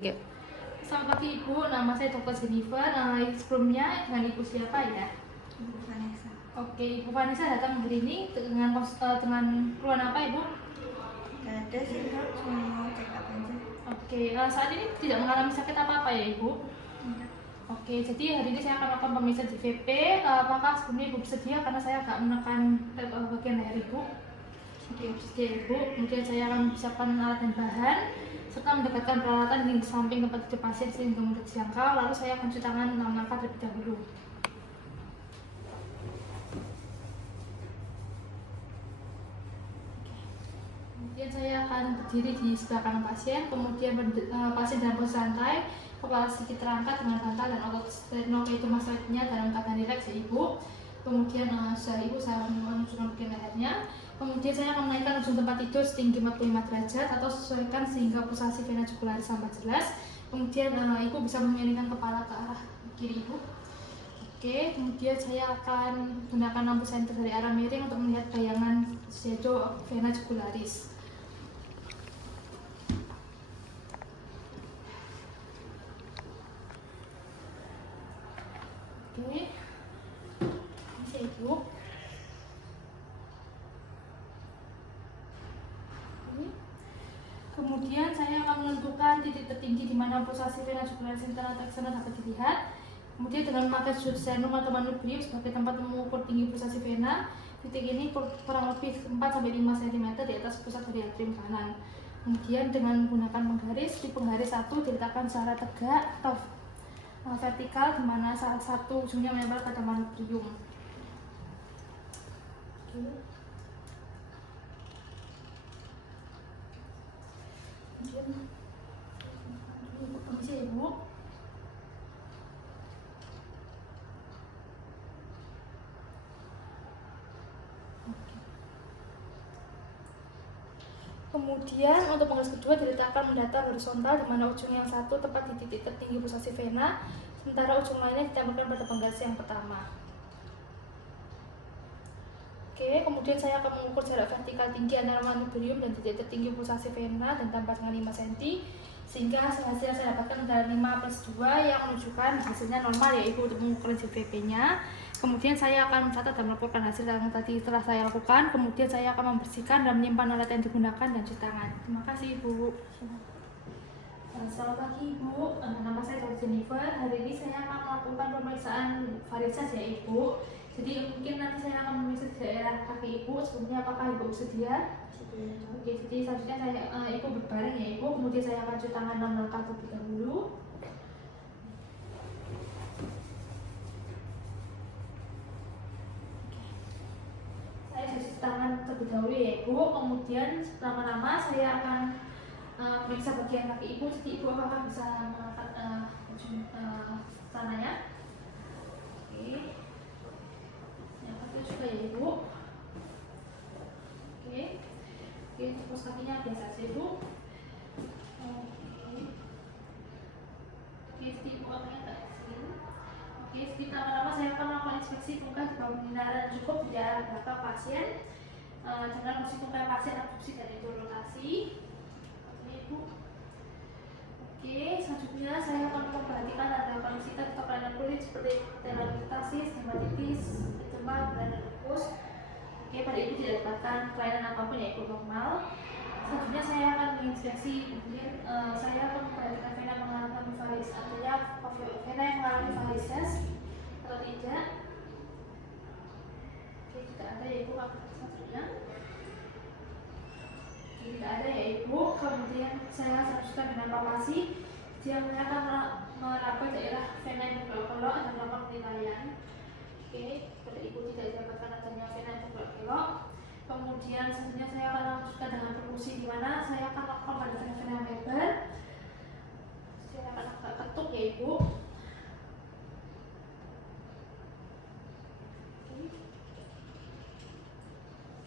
Oke. Selamat pagi Ibu, nama saya Dr. Jennifer. Sebelumnya dengan Ibu siapa ya? Ibu Vanessa. Oke, Ibu Vanessa datang hari ini dengan keluhan apa Ibu? Gak ada sih Kak, cuma mau check up aja. Oke, saat ini tidak mengalami sakit apa-apa ya Ibu? Enggak. Oke, jadi hari ini saya akan melakukan pemeriksaan JVP. Apakah sebelumnya Ibu bersedia? Karena saya agak menekan bagian leher Ibu. Oke, bersedia Ibu. Kemudian saya akan siapkan alat dan bahan serta mendekatkan peralatan di samping tempat tidur pasien sehingga mudah dijangkau. Lalu saya akan cuci tangan 6 langkah terlebih dahulu. Kemudian saya akan berdiri di sebelah kanan pasien, kemudian pasien dalam posisi santai, kepala sedikit terangkat dengan bantal dan otot sternocleidomastoidnya dalam keadaan rileks ya Ibu. Kemudian setelah Ibu saya menunjukkan bagian lehernya. Kemudian saya akan menaikkan ujung tempat tidur setinggi 45 derajat atau sesuaikan sehingga pulsasi vena jugularis sampai jelas. Kemudian Ibu bisa memiringkan kepala ke arah kiri Ibu. Oke, kemudian saya akan gunakan lampu senter dari arah miring untuk melihat bayangan shadow vena jugularis. Oke, ini Ibu. Kemudian saya akan menentukan titik tertinggi di mana pulsasi vena jugularis internal eksternal dapat dilihat. Kemudian dengan memakai sudut sternum atau manubrium sebagai tempat mengukur tinggi pulsasi vena, titik ini kurang lebih 4-5 cm di atas pusat dari atrium kanan. Kemudian dengan menggunakan penggaris, di penggaris 1 diletakkan secara tegak atau vertikal di mana salah satu ujungnya menempel pada manubrium. Permisi Ibu. Kemudian untuk penggaris kedua diletakkan mendatar horizontal di mana ujung yang satu tepat di titik tertinggi pulsasi vena, sementara ujung lainnya ditempelkan pada penggaris yang pertama. Oke, kemudian saya akan mengukur jarak vertikal tinggi antara manubrium dan titik tertinggi pulsasi vena dan tambah dengan 5 cm, sehingga hasil yang saya dapatkan adalah 5+2 yang menunjukkan hasilnya normal ya Ibu untuk mengukur JVP-nya. Kemudian saya akan mencatat dan melaporkan hasil yang tadi telah saya lakukan. Kemudian saya akan membersihkan dan menyimpan alat yang digunakan dan cuci tangan. Terima kasih Ibu. Selamat pagi Ibu, nama saya Dr. Jennifer. Hari ini saya akan melakukan pemeriksaan varises ya Ibu. Jadi mungkin nanti saya akan memeriksa di daerah kaki Ibu. Sebelumnya apakah Ibu bersedia? Oke, jadi selanjutnya Ibu berbaring ya Ibu. Kemudian saya akan cuci tangan 6 langkah terlebih dahulu. Saya cuci tangan terlebih dahulu ya Ibu. Kemudian lama-lama saya akan periksa bagian kaki Ibu. Jadi Ibu apakah bisa mengangkat celananya? Oke. Yang kaki juga ya Ibu. Oke. Oke, terus kakinya biasa saja Ibu. Oke, jadi Ibu kakinya agak sini. Oke, jadi lama-lama saya akan melakukan inspeksi tungkai di bawah pembinaan cukup di arah belakang pasien. Dengan posisi tungkai pasien abduksi dan rotasi. Oke, Ibu. Oke, selanjutnya saya akan memperhatikan ada kondisi atau kelainan kulit seperti dermatitis, dermatitis, eczema, dan lupus. Oke, pada Ibu tidak dapatkan kelainan apapun ya Ibu normal. Selanjutnya saya akan menginspeksi, kemudian saya akan memperhatikan vena mengalami varises, artinya vena yang mengalami varises atau tidak. Oke, tidak ada ya Ibu. Selanjutnya tidak ada ya Ibu. Kemudian saya lanjutkan dengan palpasi. Dia akan meraba daerah vena yang berkelok-kelok dan melakukan penilaian. Oke, pada Ibu tidak didapatkan adanya vena yang berkelok. Kemudian selanjutnya saya akan lanjutkan dengan perkusi di mana saya akan melakukan pada vena yang lebar. Saya akan ketuk ya Ibu.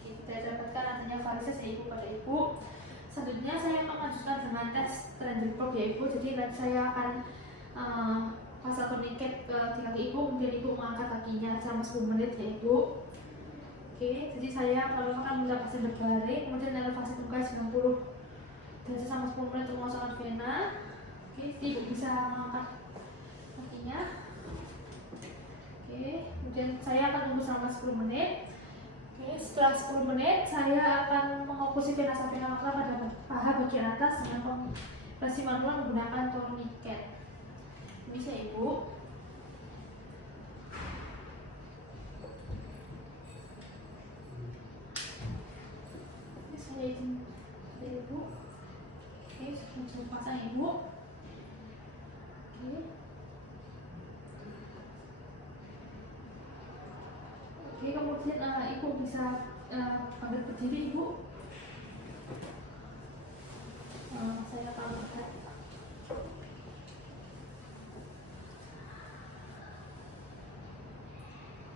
Tidak dapatkan adanya varises ya Ibu pada Ibu. Selanjutnya saya akan lanjutkan dengan tes Trendelenburg ya Ibu. Jadi nanti saya akan pasang tourniquet di kaki Ibu, kemudian Ibu mengangkat kakinya selama 10 menit ya Ibu. Oke, jadi saya kalau akan minta pasien berbaring, kemudian elevasi tungkai 90 derajat sama 10 menit untuk mengosongkan vena. Oke, jadi ibu bisa mengangkat kakinya. Oke, kemudian saya akan tunggu selama 10 menit. Oke, setelah 10 menit saya akan mengoperasi vena vena makna pada paha bagian atas dengan kompresi manual menggunakan tourniquet. Bisa ibu. Ini saya izin dari ibu. Oke, sudah pasang ibu. Oke. Oke, kemudian ibu bisa ambil berdiri ibu. Saya akan lihat.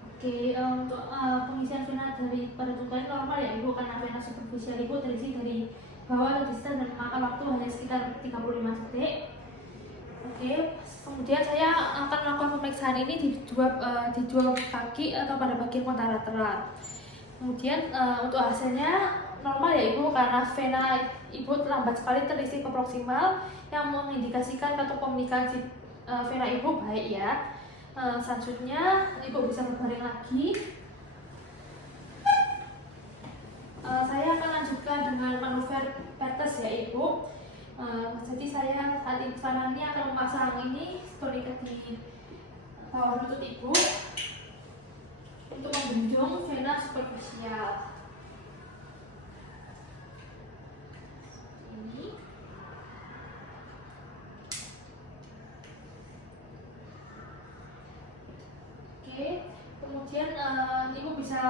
Oke, untuk pengisian vena dari pada contohnya normal ya ibu, karena vena superficial ibu terisi dari bawah atau distal dan memakan waktu hanya sekitar 35 detik. Oke, kemudian saya akan melakukan pemeriksaan ini di dua kaki atau pada bagian kontralateral. Kemudian untuk hasilnya normal ya ibu, karena vena ibu lambat sekali terisi ke proksimal yang mengindikasikan katup komunikasi vena ibu baik ya. Selanjutnya ibu bisa berbaring lagi. Saya akan lanjutkan dengan manuver Pertes ya ibu. Jadi saya saat ini sekarang ini akan memasang ini tourniquet di bawah lutut ibu untuk membenjung vena superficial. Ini. Oke, kemudian ibu bisa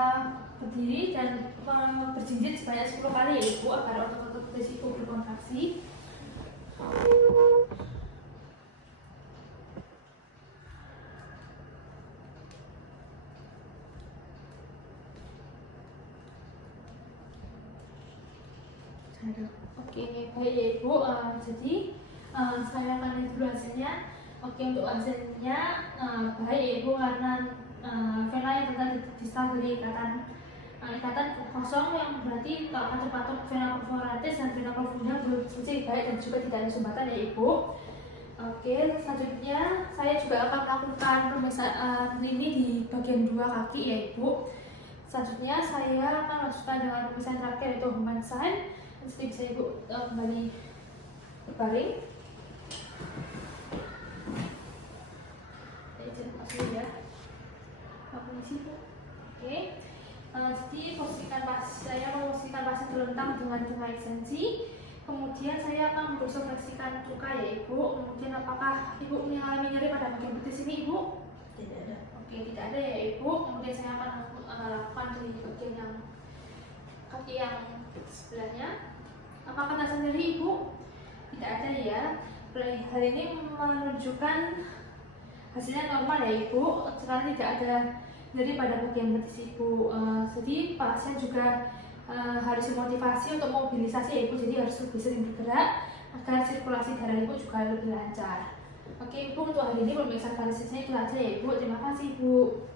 berdiri dan berjinjit sebanyak 10 kali ya ibu agar otot-otot risiko berkontraksi. Oke, baik ya ibu. Jadi saya akan lihat dulu hasilnya. Oke, untuk hasilnya baik ya ibu, karena vena yang terdapat di distal dari ikatan kosong yang berarti katup-katup vena perforatis dan vena profunda berfungsi baik dan juga tidak ada sumbatan ya ibu. Oke, selanjutnya saya juga akan melakukan pemeriksaan ini di bagian 2 kaki ya ibu. Selanjutnya saya akan lanjutkan dengan pemeriksaan terakhir yaitu human sign. Jadi bisa ibu kembali berbaring. Saya izin masuk ya. Permisi bu. Oke. Jadi saya memposisikan pasien terlentang dengan tengah ekstensi. Kemudian saya akan mengosofleksikan tuka ya ibu. Kemudian apakah ibu mengalami nyeri pada bagian betis ini ibu? Tidak ada. Oke, tidak ada ya ibu. Kemudian saya akan lakukan di bagian yang kaki yang sebelahnya. Apakah terasa nyeri ibu? Tidak ada ya. Hal ini menunjukkan hasilnya normal ya ibu. Sekarang tidak ada nyeri pada bagian betis ibu. Jadi pasien juga harus dimotivasi untuk mobilisasi ya ibu. Jadi harus lebih sering bergerak agar sirkulasi darah ibu juga lebih lancar. Oke ibu, untuk hari ini pemeriksaan varises itu aja ya ibu. Terima kasih ibu.